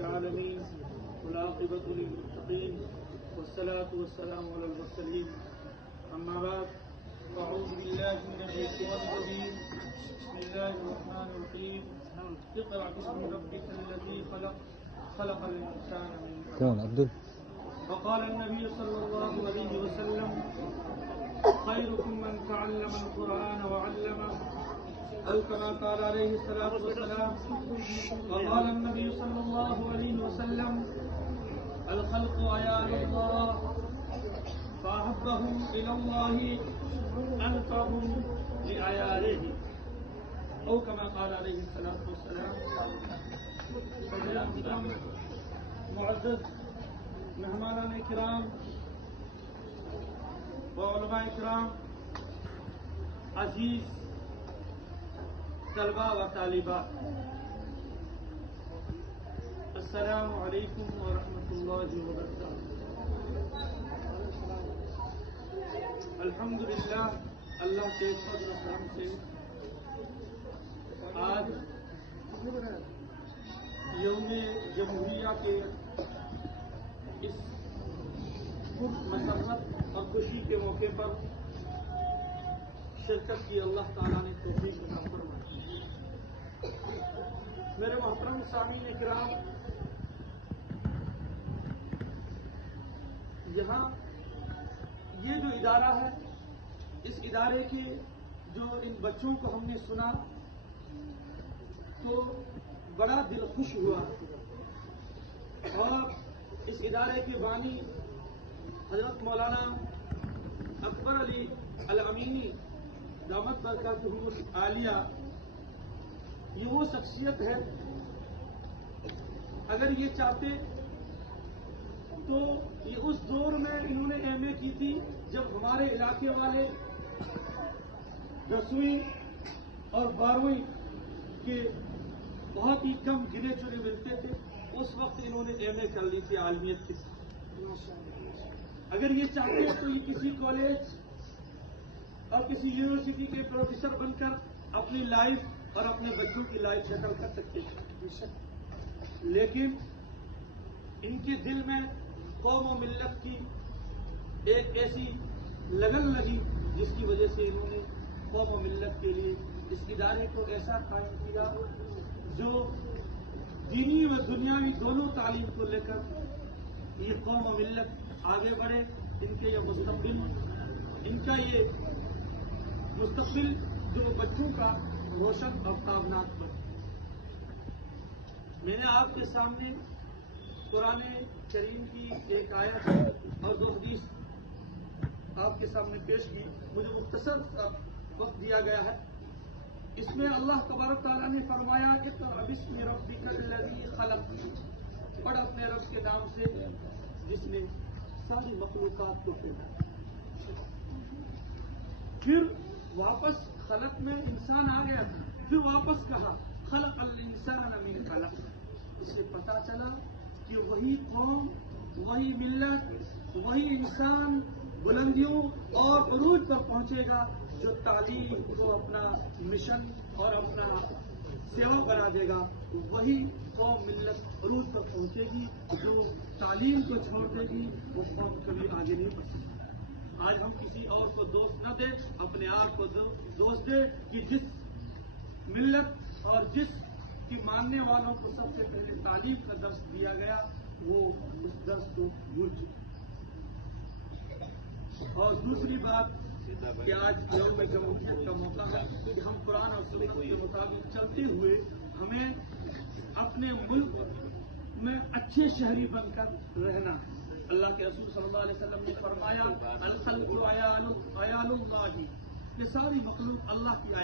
العالمين والعاقبة للمتقين والصلاة والسلام على المرسلين أما بعد أعوذ بالله من الشيطان الرجيم بسم الله الرحمن الرحيم اقرأ باسم ربك الذي خلق الإنسان من علق وقال النبي صلى الله عليه وسلم خيركم من تعلم القرآن وعلمه أو كما قال عليه الصلاة والسلام. وقال النبي صلى الله عليه وسلم الخلق عيال الله فأحبهم إلى الله أنفعهم لعياله أو كما قال عليه الصلاة والسلام. معزز مہمانان کرام و علماء کرام، عزیز طلبہ و طالبات، السلام علیکم ورحمۃ اللہ وبرکاتہ. الحمدللہ اللہ کے فضل و کرم سے آج یوم جمہوریہ کے اس مسرت اور خوشی کے موقع پر شرکت کی اللہ تعالیٰ نے توفیق عطا فرمائی. میرے محترم سامعین کرام، یہاں یہ جو ادارہ ہے، اس ادارے کے جو ان بچوں کو ہم نے سنا تو بڑا دل خوش ہوا، اور اس ادارے کے بانی حضرت مولانا اکبر علی الامینی دامت برکاتہ العالیہ، یہ وہ شخصیت ہے، اگر یہ چاہتے تو یہ اس دور میں انہوں نے ایم اے کی تھی جب ہمارے علاقے والے 10ویں اور 12ویں کے بہت ہی کم گنے چنے ملتے تھے. اس وقت انہوں نے ایم اے کر لی تھی عالمیت کے ساتھ. اگر یہ چاہتے تو یہ کسی کالج اور کسی یونیورسٹی کے پروفیسر بن کر اپنی لائف اور اپنے بچوں کی لائف سیٹل کر سکتے ہیں، لیکن ان کے دل میں قوم و ملت کی ایک ایسی لگن لگی جس کی وجہ سے انہوں نے قوم و ملت کے لیے اس ادارے کو ایسا قائم کیا جو دینی و دنیاوی دونوں تعلیم کو لے کر یہ قوم و ملت آگے بڑھے. ان کا یہ مستقبل جو بچوں کا روشن اور تابناک بنے. میں نے آپ کے سامنے قرآن کریم کی ایک آیت اور 2 حدیث آپ کے سامنے پیش کی. مجھے مختصر وقت دیا گیا ہے. اس میں اللہ تبارک تعالیٰ نے فرمایا کہ بسم ربک الذی خلق، پڑھ اپنے رب کے نام سے جس نے ساری مخلوقات کو پیدا. پھر واپس خلق میں انسان آ گیا تھا، پھر واپس کہا خلق الانسان من خلق. اس سے پتا چلا کہ وہی قوم، وہی ملت، وہی انسان بلندیوں اور عروج پر پہنچے گا جو تعلیم کو اپنا مشن اور اپنا سیوا بنا دے گا. وہی قوم ملت عروج پر پہنچے گی. جو تعلیم کو چھوڑ دے گی وہ قوم کبھی آگے نہیں بڑھ سکتی. آج ہم کسی اور کو دوست نہ دیں، اپنے آپ کو دوست دیں کہ جس ملت اور جس کی ماننے والوں کو سب سے پہلے تعلیم کا درس دیا گیا وہ اس درس کو بھول چکے. اور دوسری بات کہ آج یوم جمہوریت کا موقع ہے کہ ہم قرآن اور سنت کے مطابق چلتے ہوئے ہمیں اپنے ملک میں اچھے شہری بن کر رہنا ہے. اللہ کے رسول صلی اللہ علیہ وسلم نے فرمایا الخلق عیال اللہ، یہ ساری مخلوق اللہ کی